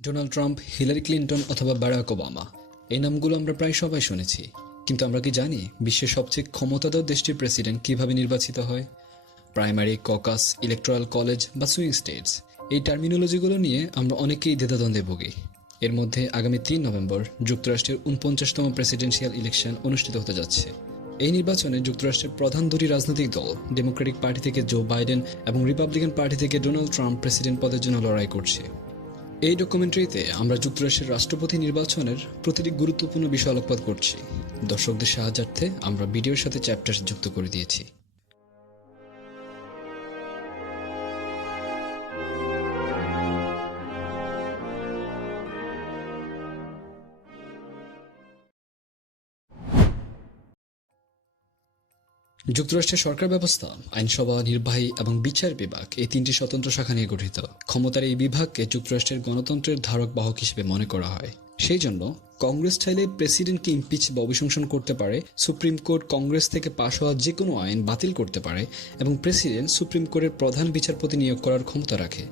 Donald Trump, Hillary Clinton অথবা Barack Obama, এই নামগুলো আমরা প্রায় সবাই শুনেছি। কিন্তু আমরা কি জানি বিশ্বের সবচেয়ে ক্ষমতাধর দেশটির প্রেসিডেন্ট কিভাবে নির্বাচিত হয়? প্রাইমারি, ককাস, ইলেকট্রাল কলেজ বা সুইং স্টেটস, এই টার্মিনোলজিগুলো নিয়ে আমরা অনেকেই দ্বিধাদ্বন্দ্বে ভুগি। এর মধ্যে আগামী 3 নভেম্বর যুক্তরাষ্ট্রের 49তম প্রেসিডেন্সিয়াল ইলেকশন অনুষ্ঠিত হতে যাচ্ছে। এই নির্বাচনে যুক্তরাষ্ট্রের প্রধান দুটি রাজনৈতিক দল, ডেমোক্রেটিক পার্টি থেকে জো বাইডেন এবং রিপাবলিকান পার্টি থেকে ডোনাল্ড ট্রাম্প প্রেসিডেন্ট পদের জন্য লড়াই করছে। এই ডকুমেন্টারিতে আমরা যুক্তরাষ্ট্রের রাষ্ট্রপতি নির্বাচনের প্রতিটি গুরুত্বপূর্ণ বিষয় আলোকপাত করছি। দর্শকদের সাহায্যার্থে আমরা ভিডিওর সাথে চ্যাপ্টার যুক্ত করে দিয়েছি। যুক্তরাষ্ট্রের সরকার ব্যবস্থা আইনসভা, নির্বাহী এবং বিচার বিভাগ, এই তিনটি স্বতন্ত্র শাখা নিয়ে গঠিত। ক্ষমতার এই বিভাগকে যুক্তরাষ্ট্রের গণতন্ত্রের ধারক বাহক হিসেবে মনে করা হয়। সেই জন্য কংগ্রেস চাইলে প্রেসিডেন্টকে ইমপিচ বা অভিশংসন করতে পারে, সুপ্রিম কোর্ট কংগ্রেস থেকে পাশ হওয়া যে কোনো আইন বাতিল করতে পারে এবং প্রেসিডেন্ট সুপ্রিম কোর্টের প্রধান বিচারপতি নিয়োগ করার ক্ষমতা রাখে।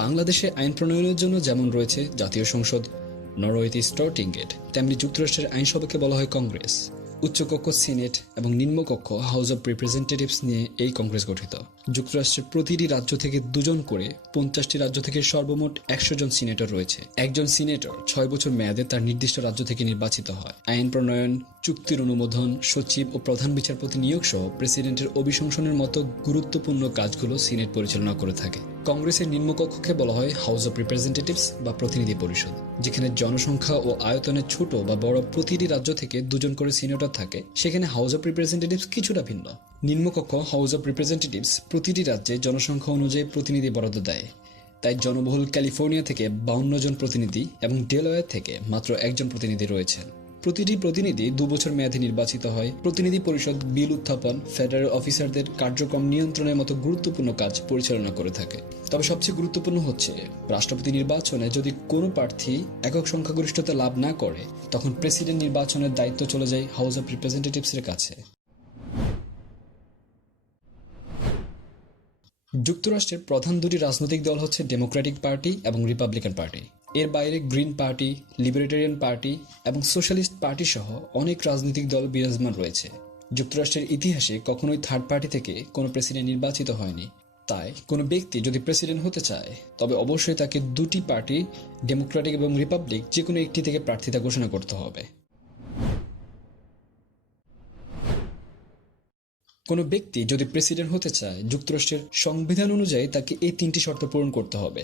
বাংলাদেশে আইন প্রণয়নের জন্য যেমন রয়েছে জাতীয় সংসদ, নরওয়েতে স্টর্টিংগেট, তেমনি যুক্তরাষ্ট্রের আইনসভাকে বলা হয় কংগ্রেস। উচ্চকক্ষ সিনেট এবং নিম্নকক্ষ হাউস অব রিপ্রেজেন্টেটিভস নিয়ে এই কংগ্রেস গঠিত। যুক্তরাষ্ট্রের প্রতিটি রাজ্য থেকে 2 জন করে 50টি রাজ্য থেকে সর্বমোট 100 জন সিনেটর রয়েছে। একজন সিনেটর 6 বছর মেয়াদে তার নির্দিষ্ট রাজ্য থেকে নির্বাচিত হয়। আইন প্রণয়ন, চুক্তির অনুমোদন, সচিব ও প্রধান বিচারপতি নিয়োগ সহ প্রেসিডেন্টের অভিশংসনের মতো গুরুত্বপূর্ণ কাজগুলো সিনেট পরিচালনা করে থাকে। কংগ্রেসের নিম্নকক্ষকে বলা হয় হাউস অব রিপ্রেজেন্টেটিভস বা প্রতিনিধি পরিষদ, যেখানে জনসংখ্যা ও আয়তনে ছোট বা বড় প্রতিটি রাজ্য থেকে 2 জন করে সিনেটর থাকে। সেখানে হাউস অব রিপ্রেজেন্টেটিভস কিছুটা ভিন্ন। নিম্নকক্ষ হাউস অব রিপ্রেজেন্টেটিভস প্রতিটি রাজ্যে জনসংখ্যা অনুযায়ী প্রতিনিধি বরাদ্দ দেয়। তাই জনবহুল ক্যালিফোর্নিয়া থেকে 52 জন প্রতিনিধি এবং ডেলাওয়্যার থেকে মাত্র 1 জন প্রতিনিধি রয়েছেন। প্রতিটি প্রতিনিধি 2 বছর মেয়াদে নির্বাচিত হয়। প্রতিনিধি পরিষদ বিল উত্থাপন, ফেডারেল অফিসারদের কার্যক্রম নিয়ন্ত্রণের মতো গুরুত্বপূর্ণ কাজ পরিচালনা করে থাকে। তবে সবচেয়ে গুরুত্বপূর্ণ হচ্ছে রাষ্ট্রপতি নির্বাচনে যদি কোনো প্রার্থী একক সংখ্যাগরিষ্ঠতা লাভ না করে, তখন প্রেসিডেন্ট নির্বাচনের দায়িত্ব চলে যায় হাউস অব রিপ্রেজেন্টেটিভসের কাছে। যুক্তরাষ্ট্রের প্রধান দুটি রাজনৈতিক দল হচ্ছে ডেমোক্রেটিক পার্টি এবং রিপাবলিকান পার্টি। এর বাইরে গ্রিন পার্টি, লিবারেটেরিয়ান পার্টি এবং সোশ্যালিস্ট পার্টি সহ অনেক রাজনৈতিক দল বিরাজমান রয়েছে। যুক্তরাষ্ট্রের ইতিহাসে কখনোই থার্ড পার্টি থেকে কোনো প্রেসিডেন্ট নির্বাচিত হয়নি। তাই কোনো ব্যক্তি যদি প্রেসিডেন্ট হতে চায়, তবে অবশ্যই তাকে দুটি পার্টি, ডেমোক্রেটিক এবং রিপাবলিক, যে কোনো একটি থেকে প্রার্থিতা ঘোষণা করতে হবে। কোনো ব্যক্তি যদি প্রেসিডেন্ট হতে চায়, যুক্তরাষ্ট্রের সংবিধান অনুযায়ী তাকে এই 3টি শর্ত পূরণ করতে হবে।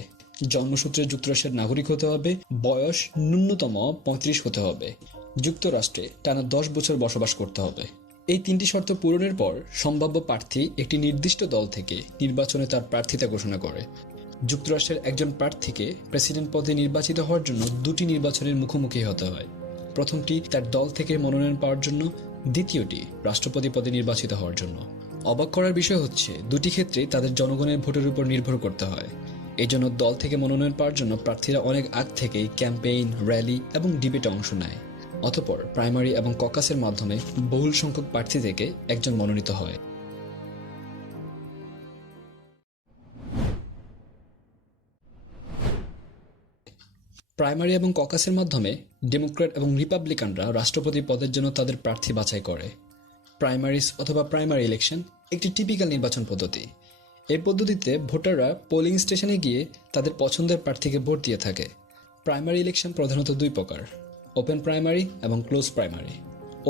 জন্মসূত্রে যুক্তরাষ্ট্রের নাগরিক হতে হবে, বয়স ন্যূনতম 35 হতে হবে, যুক্তরাষ্ট্রে টানা 10 বছর বসবাস করতে হবে। এই 3টি শর্ত পূরণের পর সম্ভাব্য প্রার্থী একটি নির্দিষ্ট দল থেকে নির্বাচনে তার প্রার্থিতা ঘোষণা করে। যুক্তরাষ্ট্রের একজন প্রার্থীকে প্রেসিডেন্ট পদে নির্বাচিত হওয়ার জন্য 2টি নির্বাচনের মুখোমুখি হতে হয়। প্রথমটি তার দল থেকে মনোনয়ন পাওয়ার জন্য, দ্বিতীয়টি রাষ্ট্রপতি পদে নির্বাচিত হওয়ার জন্য। অবাক করার বিষয় হচ্ছে, দুটি ক্ষেত্রেই তাদের জনগণের ভোটের উপর নির্ভর করতে হয়। এই জন্য দল থেকে মনোনয়ন পাওয়ার জন্য প্রার্থীরা অনেক আগ থেকেই ক্যাম্পেইন, র্যালি এবং ডিবেটে অংশ নেয়। অতঃপর প্রাইমারি এবং ককাসের মাধ্যমে বহুল সংখ্যক প্রার্থী থেকে একজন মনোনীত হয়। প্রাইমারি এবং ককাসের মাধ্যমে ডেমোক্র্যাট এবং রিপাবলিকানরা রাষ্ট্রপতি পদের জন্য তাদের প্রার্থী বাছাই করে। প্রাইমারিস অথবা প্রাইমারি ইলেকশন একটি টিপিক্যাল নির্বাচন পদ্ধতি। এই পদ্ধতিতে ভোটাররা পোলিং স্টেশনে গিয়ে তাদের পছন্দের প্রার্থীকে ভোট দিয়ে থাকে। প্রাইমারি ইলেকশন প্রধানত 2 প্রকার: ওপেন প্রাইমারি এবং ক্লোজ প্রাইমারি।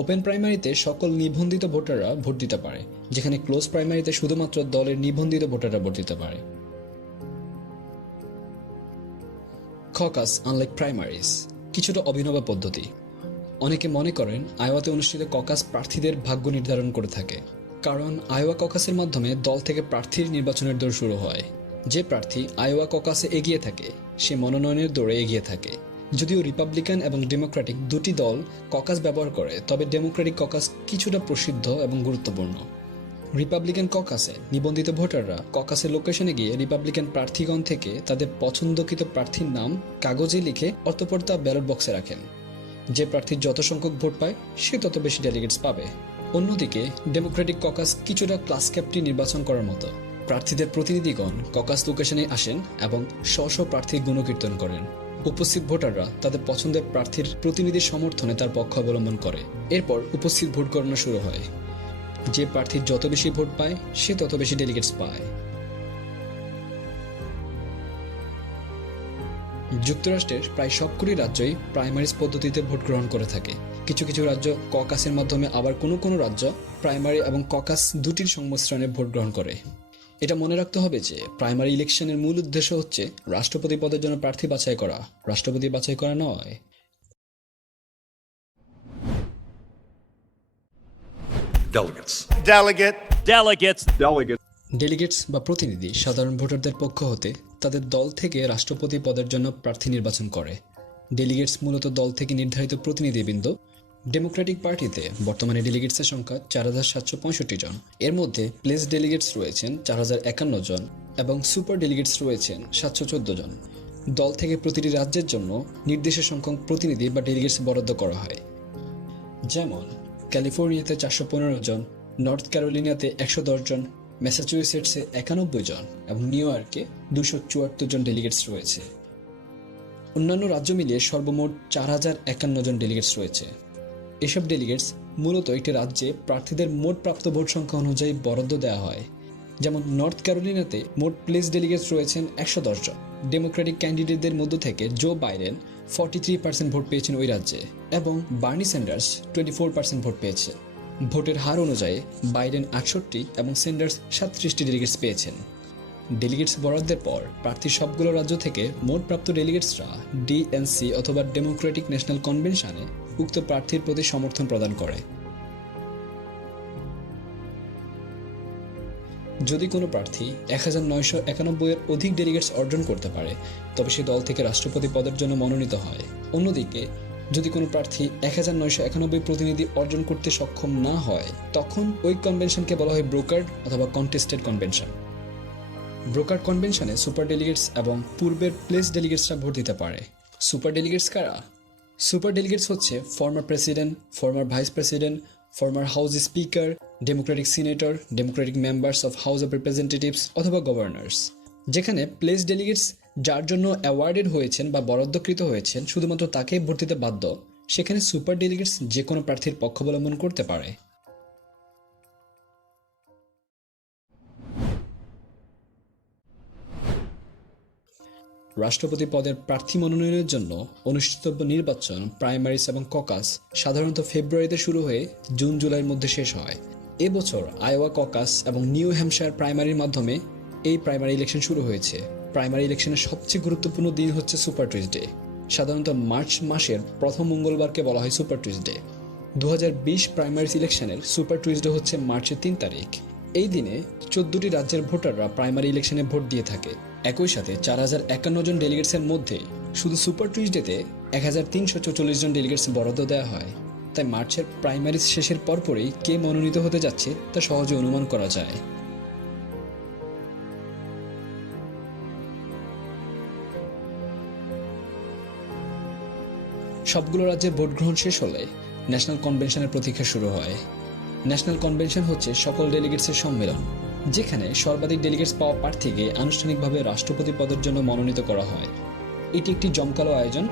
ওপেন প্রাইমারিতে সকল নিবন্ধিত ভোটাররা ভোট দিতে পারে, যেখানে ক্লোজ প্রাইমারিতে শুধুমাত্র দলের নিবন্ধিত ভোটাররা ভোট দিতে পারে। ককাস, আনলাইক প্রাইমারিস, কিছুটা অভিনব পদ্ধতি। অনেকে মনে করেন আইওয়াতে অনুষ্ঠিত ককাস প্রার্থীদের ভাগ্য নির্ধারণ করে থাকে, কারণ আইওয়া ককাসের মাধ্যমে দল থেকে প্রার্থীর নির্বাচনের দৌড় শুরু হয়। যে প্রার্থী আইওয়া ককাসে এগিয়ে থাকে, সে মনোনয়নের দৌড়ে এগিয়ে থাকে। যদিও রিপাবলিকান এবং ডেমোক্রেটিক দুটি দল ককাস ব্যবহার করে, তবে ডেমোক্রেটিক ককাস কিছুটা প্রসিদ্ধ এবং গুরুত্বপূর্ণ। রিপাবলিকান ককাসে নিবন্ধিত ভোটাররা ককাসের লোকেশনে গিয়ে রিপাবলিকান প্রার্থীগণ থেকে তাদের পছন্দকৃত প্রার্থীর নাম কাগজে লিখে অতঃপর তা ব্যালট বক্সে রাখেন। যে প্রার্থীর যত সংখ্যক ভোট পায়, সে তত বেশি ডেলিগেটস পাবে। অন্যদিকে ডেমোক্রেটিক ককাস কিছুটা ক্লাস ক্যাপ্টি নির্বাচন করার মতো। প্রার্থীদের প্রতিনিধিগণ ককাস লোকেশনে আসেন এবং স্ব স্ব প্রার্থীর গুণকীর্তন করেন। উপস্থিত ভোটাররা তাদের পছন্দের প্রার্থীর প্রতিনিধির সমর্থনে তার পক্ষ অবলম্বন করে। এরপর উপস্থিত ভোট গণনা শুরু হয়। যে প্রার্থীর যত বেশি ভোট পায় সে তত বেশি ডেলিগেটস পায়। যুক্তরাষ্ট্রের প্রায় সবকটি রাজ্যই প্রাইমারিজ পদ্ধতিতে ভোট গ্রহণ করে থাকে। কিছু কিছু রাজ্য ককাসের মাধ্যমে, আবার কোনো কোনো রাজ্য প্রাইমারি এবং ককাস দুটির সংমিশ্রণে ভোট গ্রহণ করে। এটা মনে রাখতে হবে যে প্রাইমারি ইলেকশনের মূল উদ্দেশ্য হচ্ছে রাষ্ট্রপতি পদের জন্য প্রার্থী বাছাই করা, রাষ্ট্রপতি বাছাই করা নয়। Delegates. ডেলিগেটস বা প্রতিনিধি সাধারণ ভোটারদের পক্ষ হতে তাদের দল থেকে রাষ্ট্রপতি পদের জন্য প্রার্থী নির্বাচন করে। ডেলিগেটস মূলত দল থেকে নির্ধারিত প্রতিনিধিবৃন্দ। ডেমোক্রেটিক পার্টিতে বর্তমানে ডেলিগেটসের সংখ্যা 4765 জন। এর মধ্যে প্লেস ডেলিগেটস রয়েছেন 4051 জন এবং সুপার ডেলিগেটস রয়েছেন 714 জন। দল থেকে প্রতিটি রাজ্যের জন্য নির্দিষ্ট সংখ্যক প্রতিনিধি বা ডেলিগেটস বরাদ্দ করা হয়। যেমন ক্যালিফোর্নিয়াতে 415 জন, নর্থ ক্যারোলিনাতে 110 জন, ম্যাসাচুসেটসে 91 জন এবং নিউ ইয়র্কে 274 জন ডেলিগেটস রয়েছে। অন্যান্য রাজ্য মিলিয়ে সর্বমোট 4051 জন ডেলিগেটস রয়েছে। এসব ডেলিগেটস মূলত একটি রাজ্যে প্রার্থীদের মোট প্রাপ্ত ভোট সংখ্যা অনুযায়ী বরাদ্দ দেওয়া হয়। যেমন নর্থ ক্যারোলিনাতে মোট প্লেস ডেলিগেটস রয়েছেন 110 জন। ডেমোক্রেটিক ক্যান্ডিডেটদের মধ্য থেকে জো বাইডেন 43% ভোট পেয়েছেন ওই রাজ্যে এবং বার্নি স্যান্ডার্স 24% ভোট পেয়েছে। ভোটের হার অনুযায়ী বাইডেন 68 এবং স্যান্ডার্স 37টি ডেলিগেটস পেয়েছেন। ডেলিগেটস বরাদ্দের পর প্রার্থীর সবগুলো রাজ্য থেকে মোট প্রাপ্ত ডেলিগেটসরা ডিএনসি অথবা ডেমোক্রেটিক ন্যাশনাল কনভেনশনে উক্ত প্রার্থীর প্রতি সমর্থন প্রদান করে। যদি কোনো প্রার্থী 1991 এর অধিক ডেলিগেটস অর্জন করতে পারে তবে সে দল থেকে রাষ্ট্রপতি পদের জন্য মনোনীত হয়। অন্যদিকে যদি কোনো প্রার্থী 1991 প্রতিনিধি অর্জন করতে সক্ষম না হয় তখন ওই কনভেনশনকে বলা হয় ব্রোকার্ড অথবা কন্টেস্টেড কনভেনশন। ব্রোকার কনভেনশনে সুপার ডেলিগেটস এবং পূর্বের প্লেস ডেলিগেটসরা ভোট দিতে পারে। সুপার ডেলিগেটস কারা? সুপার ডেলিগেটস হচ্ছে former president, former vice president, former house speaker, democratic senator, democratic members of house of representatives অথবা গভর্নর্স। যেখানে প্লেস ডেলিগেটস যার জন্য অ্যাওয়ার্ডেড হয়েছেন বা বরাদ্দকৃত হয়েছেন শুধুমাত্র তাকেই ভোট দিতে বাধ্য, সেখানে সুপার ডেলিগেটস যে কোনো প্রার্থীর পক্ষ অবলম্বন করতে পারে। রাষ্ট্রপতি পদের প্রার্থী মনোনয়নের জন্য অনুষ্ঠিতব্য নির্বাচন প্রাইমারিস এবং ককাস সাধারণত ফেব্রুয়ারিতে শুরু হয়ে জুন জুলাইয়ের মধ্যে শেষ হয়। এবছর আয়োয়া ককাস এবং নিউ হ্যাম্পশায়ার প্রাইমারির মাধ্যমে এই প্রাইমারি ইলেকশন শুরু হয়েছে। প্রাইমারি ইলেকশনের সবচেয়ে গুরুত্বপূর্ণ দিন হচ্ছে সুপার টুইসডে। সাধারণত মার্চ মাসের প্রথম মঙ্গলবারকে বলা হয় সুপার টুইসডে। 2020 প্রাইমারি ইলেকশনের সুপার টুইসডে হচ্ছে মার্চের 3 তারিখ। এই দিনে 14টি রাজ্যের ভোটাররা প্রাইমারি ইলেকশনে ভোট দিয়ে থাকে। একই সাথে 4051 জন ডেলিগেটসের মধ্যে শুধু সুপার টুইসডেতে 1344 জন ডেলিগেটস বরাদ্দ দেওয়া হয়। তাই মার্চের প্রাইমারি শেষের পরপরই কে মনোনীত হতে যাচ্ছে তা সহজে অনুমান করা যায়। সবগুলো রাজ্যের ভোট গ্রহণ শেষ হলে ন্যাশনাল কনভেনশনের প্রতীক্ষা শুরু হয়। ন্যাশনাল কনভেনশন হচ্ছে সকল ডেলিগেটসের সম্মেলন, যেখানে সর্বাধিক ডেলিগেটস পাওয়া প্রার্থীকে আনুষ্ঠানিকভাবে রাষ্ট্রপতি পদের জন্য মনোনীত করা হয়। এটি একটি জমকালো আয়োজন।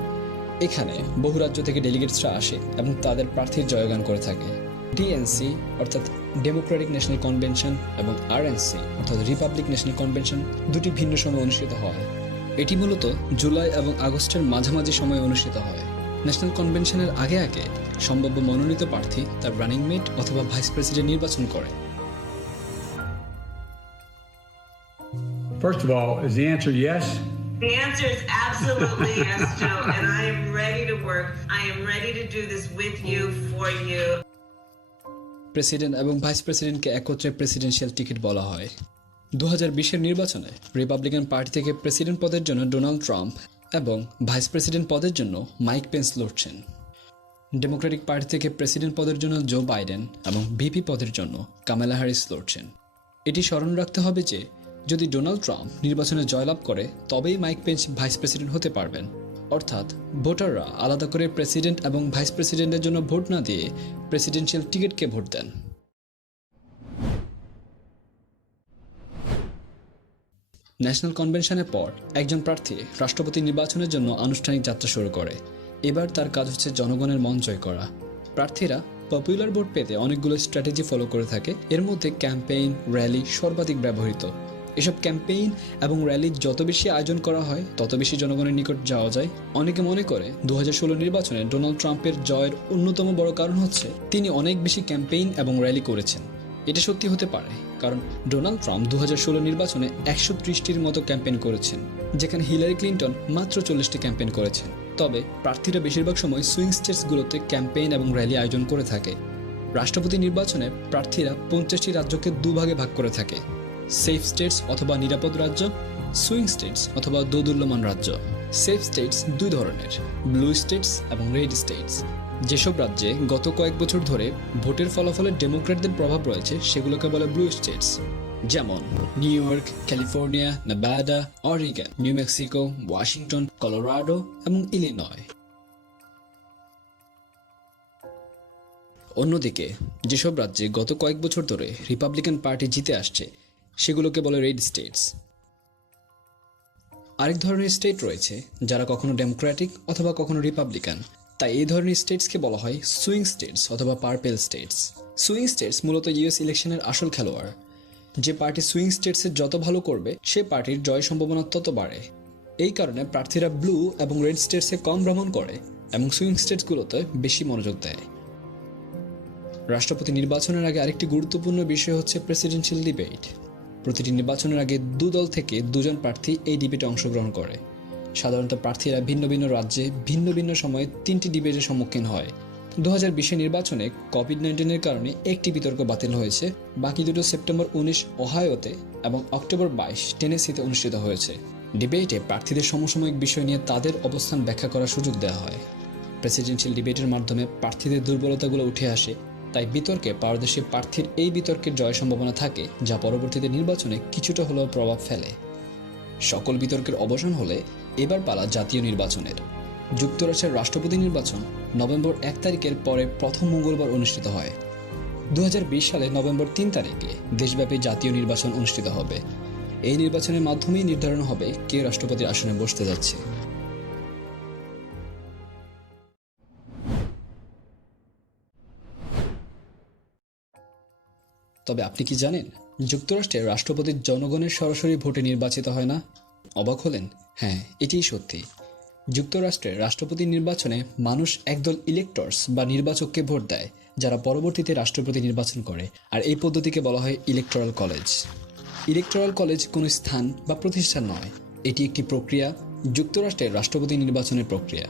এখানে বহু রাজ্য থেকে ডেলিগেটসরা আসে এবং তাদের প্রার্থীর জয়গান করে থাকে। ডিএনসি অর্থাৎ ডেমোক্রেটিক ন্যাশনাল কনভেনশন এবং আরএনসি অর্থাৎ রিপাবলিক ন্যাশনাল কনভেনশন দুটি ভিন্ন সময়ে অনুষ্ঠিত হয়। এটি মূলত জুলাই এবং আগস্টের মাঝামাঝি সময়ে অনুষ্ঠিত হয়। ন্যাশনাল কনভেনশনের আগে আগে সম্ভাব্য মনোনীত প্রার্থী তার রানিং মেট অথবা ভাইস প্রেসিডেন্ট নির্বাচন করে। First of all, is the answer yes? The answer is absolutely yes, Joe, and I am ready to work. I am ready to do this with you, for you. President এবং vice প্রেসিডেন্টকে একত্রে presidential ticket বলা হয়। 2020 নির্বাচনে Republican party থেকে president পদের জন্য Donald Trump এবং ভাইস প্রেসিডেন্ট পদের জন্য মাইক পেন্স লড়ছেন। ডেমোক্রেটিক পার্টি থেকে প্রেসিডেন্ট পদের জন্য জো বাইডেন এবং ভিপি পদের জন্য কামালা হ্যারিস লড়ছেন। এটি স্মরণ রাখতে হবে যে যদি ডোনাল্ড ট্রাম্প নির্বাচনে জয়লাভ করে তবেই মাইক পেন্স ভাইস প্রেসিডেন্ট হতে পারবেন। অর্থাৎ ভোটাররা আলাদা করে প্রেসিডেন্ট এবং ভাইস প্রেসিডেন্টের জন্য ভোট না দিয়ে প্রেসিডেন্সিয়াল টিকিটকে ভোট দেন। ন্যাশনাল কনভেনশনের পর একজন প্রার্থী রাষ্ট্রপতি নির্বাচনের জন্য আনুষ্ঠানিক যাত্রা শুরু করে। এবার তার কাজ হচ্ছে জনগণের মন জয় করা। প্রার্থীরা পপুলার ভোট পেতে অনেকগুলো স্ট্র্যাটেজি ফলো করে থাকে। এর মধ্যে ক্যাম্পেইন, র্যালি সর্বাধিক ব্যবহৃত। এসব ক্যাম্পেইন এবং র্যালি যত বেশি আয়োজন করা হয় তত বেশি জনগণের নিকট যাওয়া যায়। অনেকে মনে করে 2016 নির্বাচনে ডোনাল্ড ট্রাম্পের জয়ের অন্যতম বড় কারণ হচ্ছে তিনি অনেক বেশি ক্যাম্পেইন এবং র্যালি করেছেন। এটা সত্যি হতে পারে, কারণ ডোনাল্ড ট্রাম্প 2016 নির্বাচনে 130টির মতো ক্যাম্পেইন করেছেন, যেখানে হিলারি ক্লিন্টন মাত্র 40টি ক্যাম্পেইন করেছেন। তবে প্রার্থীরা বেশিরভাগ সময় সুইং স্টেটসগুলোতে ক্যাম্পেইন এবং র্যালি আয়োজন করে থাকে। রাষ্ট্রপতি নির্বাচনে প্রার্থীরা 50টি রাজ্যকে দুভাগে ভাগ করে থাকে: সেফ স্টেটস অথবা নিরাপদ রাজ্য, সুইং স্টেটস অথবা দোদুল্যমান রাজ্য। সেফ স্টেটস দুই ধরনের: ব্লু স্টেটস এবং রেড স্টেটস। যেসব রাজ্যে গত কয়েক বছর ধরে ভোটের ফলাফলে ডেমোক্র্যাটদের প্রভাব রয়েছে সেগুলোকে বলে ব্লু স্টেটস, যেমন new York, California, Nevada, Oregon, new Mexico, Washington, Colorado এবং ইলিনয়। অন্যদিকে যেসব রাজ্যে গত কয়েক বছর ধরে রিপাবলিকান পার্টি জিতে আসছে সেগুলোকে বলে রেড স্টেটস। আরেক ধরনের স্টেট রয়েছে যারা কখনো ডেমোক্রেটিক অথবা কখনো রিপাবলিকান, তাই এই ধরনের স্টেটসকে বলা হয় সুইং স্টেটস অথবা পার্পেল স্টেটস। সুইং স্টেটস মূলত ইউএস ইলেকশনের আসল খেলোয়াড়। যে পার্টি সুইং স্টেটসে যত ভালো করবে সে পার্টির জয় সম্ভাবনা তত বাড়ে। এই কারণে প্রার্থীরা ব্লু এবং রেড স্টেটসে কম ভ্রমণ করে এবং সুইং স্টেটসগুলোতে বেশি মনোযোগ দেয়। রাষ্ট্রপতি নির্বাচনের আগে আরেকটি গুরুত্বপূর্ণ বিষয় হচ্ছে প্রেসিডেন্সিয়াল ডিবেট। প্রতিটি নির্বাচনের আগে দল থেকে দুজন প্রার্থী এই ডিবেটে অংশগ্রহণ করে। সাধারণত প্রার্থীরা ভিন্ন ভিন্ন রাজ্যে ভিন্ন ভিন্ন সময়ে 3টি ডিবেটের সম্মুখীন হয়। 2020 নির্বাচনে কোভিড-19-এর কারণে একটি বিতর্ক বাতিল হয়েছে, বাকি দুটো সেপ্টেম্বর 19 ওহাইওতে এবং অক্টোবর 22 টেনেসিতে অনুষ্ঠিত হয়েছে। ডিবেটে প্রার্থীদের সমসাময়িক বিষয় নিয়ে তাদের অবস্থান ব্যাখ্যা করার সুযোগ দেওয়া হয়। প্রেসিডেন্সিয়াল ডিবেটের মাধ্যমে প্রার্থীদের দুর্বলতাগুলো উঠে আসে, তাই বিতর্কে পারদর্শী প্রার্থীর এই বিতর্কের জয় সম্ভাবনা থাকে, যা পরবর্তীতে নির্বাচনে কিছুটা হলেও প্রভাব ফেলে। সকল বিতর্কের অবসান হলে এবার পালা জাতীয় নির্বাচনের। যুক্তরাষ্ট্রের রাষ্ট্রপতি নির্বাচন নভেম্বর 1 তারিখের পরে প্রথম মঙ্গলবার অনুষ্ঠিত হয়। 2020 সালে নভেম্বর 3 তারিখে দেশব্যাপী জাতীয় নির্বাচন অনুষ্ঠিত হবে। এই নির্বাচনের মাধ্যমেই নির্ধারণ হবে কে রাষ্ট্রপতির আসনে বসতে যাচ্ছে। তবে আপনি কি জানেন, যুক্তরাষ্ট্রের রাষ্ট্রপতির জনগণের সরাসরি ভোটে নির্বাচিত হয় না? অবাক হলেন? হ্যাঁ, এটিই সত্যি। যুক্তরাষ্ট্রের রাষ্ট্রপতি নির্বাচনে মানুষ একদল ইলেক্টর্স বা নির্বাচককে ভোট দেয়, যারা পরবর্তীতে রাষ্ট্রপতি নির্বাচন করে, আর এই পদ্ধতিকে বলা হয় ইলেকটোরাল কলেজ। ইলেকটোরাল কলেজ কোনো স্থান বা প্রতিষ্ঠান নয়, এটি একটি প্রক্রিয়া, যুক্তরাষ্ট্রের রাষ্ট্রপতি নির্বাচনের প্রক্রিয়া।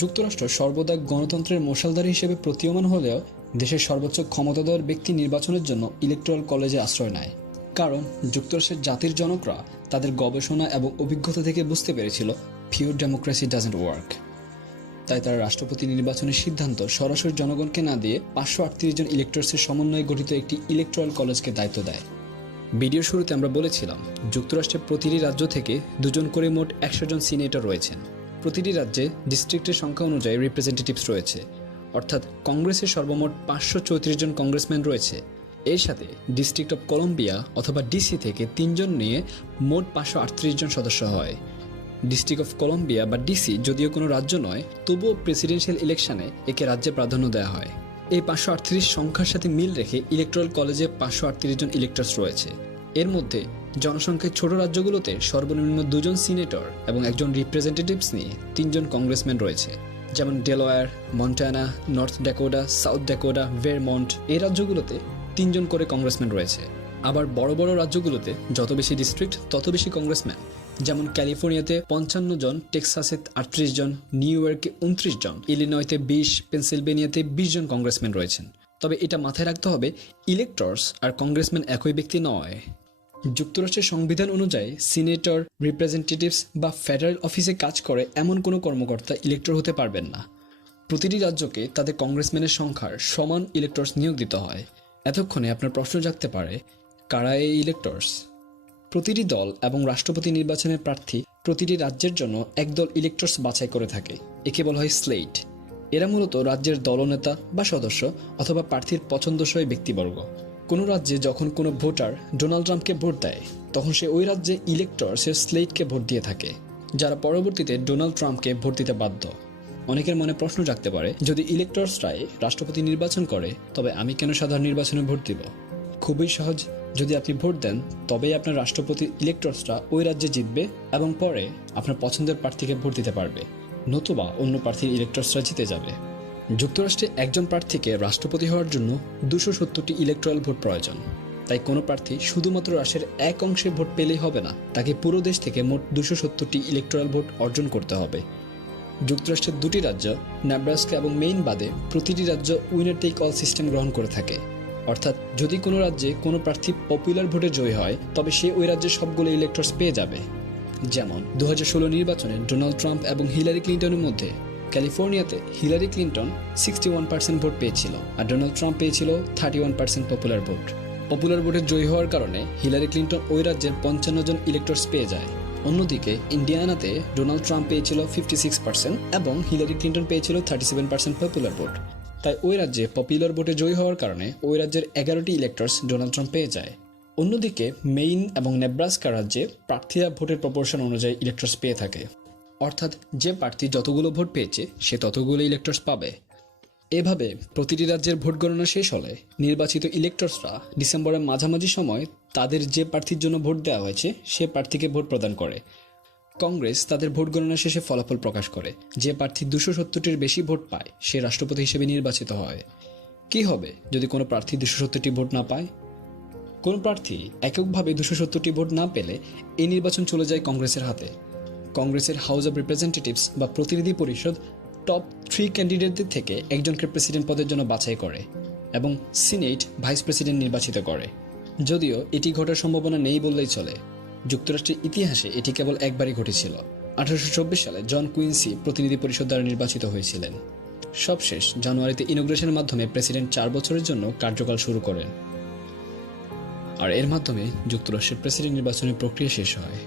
যুক্তরাষ্ট্র সর্বদা গণতন্ত্রের মশালধারী হিসেবে প্রতীয়মান হলেও দেশের সর্বোচ্চ ক্ষমতাধর ব্যক্তি নির্বাচনের জন্য ইলেকটোরাল কলেজে আশ্রয় নেয়। কারণ যুক্তরাষ্ট্রের জাতির জনকরা তাদের গবেষণা এবং অভিজ্ঞতা থেকে বুঝতে পেরেছিল পিওর ডেমোক্রেসি ডাজন্ট ওয়ার্ক। তাই তারা রাষ্ট্রপতি নির্বাচনের সিদ্ধান্ত সরাসরি জনগণকে না দিয়ে 538 জন ইলেক্টরসের সমন্বয়ে গঠিত একটি ইলেকটোরাল কলেজকে দায়িত্ব দেয়। ভিডিওর শুরুতে আমরা বলেছিলাম যুক্তরাষ্ট্রের প্রতিটি রাজ্য থেকে 2 জন করে মোট 100 জন সিনেটর রয়েছেন। প্রতিটি রাজ্যে ডিস্ট্রিক্টের সংখ্যা অনুযায়ী রিপ্রেজেন্টেটিভস রয়েছে, অর্থাৎ কংগ্রেসের সর্বমোট 534 জন কংগ্রেসম্যান রয়েছে। এর সাথে ডিস্ট্রিক্ট অফ কলম্বিয়া অথবা ডিসি থেকে 3 জন নিয়ে মোট 538 জন সদস্য হয়। ডিস্ট্রিক্ট অফ কলম্বিয়া বা ডিসি যদিও কোনো রাজ্য নয়, তবুও প্রেসিডেন্সিয়াল ইলেকশনে একে রাজ্যে প্রাধান্য দেওয়া হয়। এই 538 সংখ্যার সাথে মিল রেখে ইলেকটোরাল কলেজে 538 জন ইলেক্টর্স রয়েছে। এর মধ্যে জনসংখ্যায় ছোট রাজ্যগুলোতে সর্বনিম্ন 2 জন সিনেটর এবং 1 জন রিপ্রেজেন্টেটিভস নিয়ে 3 জন কংগ্রেসম্যান রয়েছে, যেমন Delaware, Montana, North Dakota, South Dakota, Vermont. এই রাজ্যগুলোতে 3 জন করে কংগ্রেসম্যান রয়েছে। আবার বড় বড় রাজ্যগুলোতে যত বেশি ডিস্ট্রিক্ট তত বেশি কংগ্রেসম্যান, যেমন ক্যালিফোর্নিয়াতে 55 জন, টেক্সাসে 38 জন, নিউ ইয়র্কে 29 জন, ইলিনয়তে 20, পেনসিলভেনিয়াতে 20 জন কংগ্রেসম্যান রয়েছেন। তবে এটা মাথায় রাখতে হবে, ইলেক্টর্স আর কংগ্রেসম্যান একই ব্যক্তি নয়। যুক্তরাষ্ট্রের সংবিধান অনুযায়ী সিনেটর, রিপ্রেজেন্টেটিভস বা ফেডারেল অফিসে কাজ করে এমন কোনো কর্মকর্তা ইলেক্টর হতে পারবেন না। প্রতিটি রাজ্যকে তাদের কংগ্রেসম্যানের সংখ্যার সমান ইলেক্টর্স নিয়োগ দিতে হয়। এতক্ষণে আপনার প্রশ্ন জাগতে পারে, কারা এই ইলেক্টর্স? প্রতিটি দল এবং রাষ্ট্রপতি নির্বাচনের প্রার্থী প্রতিটি রাজ্যের জন্য একদল ইলেক্টর্স বাছাই করে থাকে। একে বলা হয় স্লেট। এরা মূলত রাজ্যের দলনেতা বা সদস্য অথবা প্রার্থীর পছন্দসই ব্যক্তিবর্গ। কোনো রাজ্যে যখন কোনো ভোটার ডোনাল্ড ট্রাম্পকে ভোট দেয়, তখন সে ওই রাজ্যে ইলেক্টরসের স্লেটকে ভোট দিয়ে থাকে, যারা পরবর্তীতে ডোনাল্ড ট্রাম্পকে ভোট দিতে বাধ্য। অনেকের মনে প্রশ্ন জাগতে পারে, যদি ইলেক্টরসরাই রাষ্ট্রপতি নির্বাচন করে তবে আমি কেন সাধারণ নির্বাচনে ভোট দিব? খুবই সহজ, যদি আপনি ভোট দেন তবেই আপনার রাষ্ট্রপতি ইলেক্টরসরা ওই রাজ্যে জিতবে এবং পরে আপনার পছন্দের প্রার্থীকে ভোট দিতে পারবে, নতুবা অন্য প্রার্থীর ইলেক্টরসরা জিতে যাবে। যুক্তরাষ্ট্রে একজন প্রার্থীকে রাষ্ট্রপতি হওয়ার জন্য 270টি ইলেকট্রাল ভোট প্রয়োজন। তাই কোনো প্রার্থী শুধুমাত্র রাষ্ট্রের এক অংশে ভোট পেলেই হবে না, তাকে পুরো দেশ থেকে মোট 270টি ইলেকট্রাল ভোট অর্জন করতে হবে। যুক্তরাষ্ট্রের দুটি রাজ্য নেব্রাস্কা এবং মেইন বাদে প্রতিটি রাজ্য উইনার টেক অল সিস্টেম গ্রহণ করে থাকে। অর্থাৎ যদি কোনো রাজ্যে কোনো প্রার্থী পপুলার ভোটে জয়ী হয় তবে সে ওই রাজ্যের সবগুলো ইলেক্টরস পেয়ে যাবে। যেমন 2016 নির্বাচনে ডোনাল্ড ট্রাম্প এবং হিলারি ক্লিন্টনের মধ্যে ক্যালিফোর্নিয়াতে হিলারি ক্লিন্টন 61% ভোট পেয়েছিল আর ডোনাল্ড ট্রাম্প পেয়েছিল 31% পপুলার ভোট। পপুলার ভোটে জয়ী হওয়ার কারণে হিলারি ক্লিন্টন ওই রাজ্যের 55 জন ইলেক্টরস পেয়ে যায়। অন্যদিকে ইন্ডিয়ানাতে ডোনাল্ড ট্রাম্প পেয়েছিল 56% এবং হিলারি ক্লিন্টন পেয়েছিল 37% পপুলার ভোট। তাই ওই রাজ্যে পপুলার ভোটে জয়ী হওয়ার কারণে ওই রাজ্যের 11টি ইলেক্টরস ডোনাল্ড ট্রাম্প পেয়ে যায়। অন্যদিকে মেইন এবং নেব্রাস্কা রাজ্যে প্রার্থীরা ভোটের প্রপোর্শন অনুযায়ী ইলেক্টরস পেয়ে থাকে, অর্থাৎ যে প্রার্থী যতগুলো ভোট পেয়েছে সে ততগুলো ইলেক্টরস পাবে। এভাবে প্রতিটি রাজ্যের ভোট গণনা শেষ হলে নির্বাচিত ইলেক্টরসরা ডিসেম্বরের মাঝামাঝি সময় তাদের যে প্রার্থীর জন্য ভোট দেওয়া হয়েছে সে প্রার্থীকে ভোট প্রদান করে। কংগ্রেস তাদের ভোট গণনা শেষে ফলাফল প্রকাশ করে। যে প্রার্থী 270টির বেশি ভোট পায় সে রাষ্ট্রপতি হিসেবে নির্বাচিত হয়। কি হবে যদি কোনো প্রার্থী 270টি ভোট না পায়? কোনো প্রার্থী এককভাবে 270টি ভোট না পেলে এই নির্বাচন চলে যায় কংগ্রেসের হাতে। কংগ্রেসের হাউস অব রিপ্রেজেন্টেটিভস বা প্রতিনিধি পরিষদ টপ 3 ক্যান্ডিডেটদের থেকে একজনকে প্রেসিডেন্ট পদের জন্য বাছাই করে এবং সিনেট ভাইস প্রেসিডেন্ট নির্বাচিত করে। যদিও এটি ঘটার সম্ভাবনা নেই বললেই চলে। যুক্তরাষ্ট্রের ইতিহাসে এটি কেবল একবারই ঘটেছিল। 1824 সালে জন কুইন্সি প্রতিনিধি পরিষদ দ্বারা নির্বাচিত হয়েছিলেন। সবশেষ জানুয়ারিতে ইনোগ্রেশনের মাধ্যমে প্রেসিডেন্ট 4 বছরের জন্য কার্যকাল শুরু করেন আর এর মাধ্যমে যুক্তরাষ্ট্রের প্রেসিডেন্ট নির্বাচনের প্রক্রিয়া শেষ হয়।